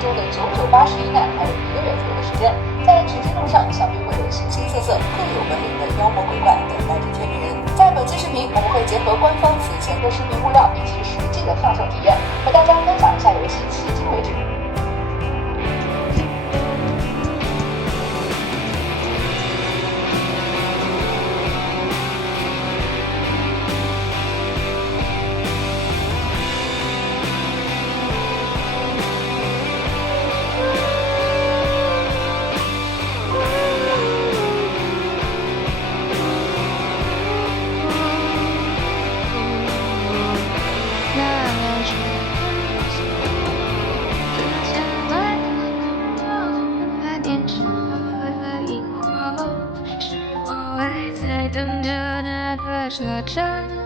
周的9981难，还有1个月左右的时间。在取经路上，想必会有形形色色、各有本领的妖魔鬼怪等待着天命人。在本期视频，我们会结合官方此前的视频物料以及实际的上手体验，和大家分享一下游戏迄今为止。等着那个车站。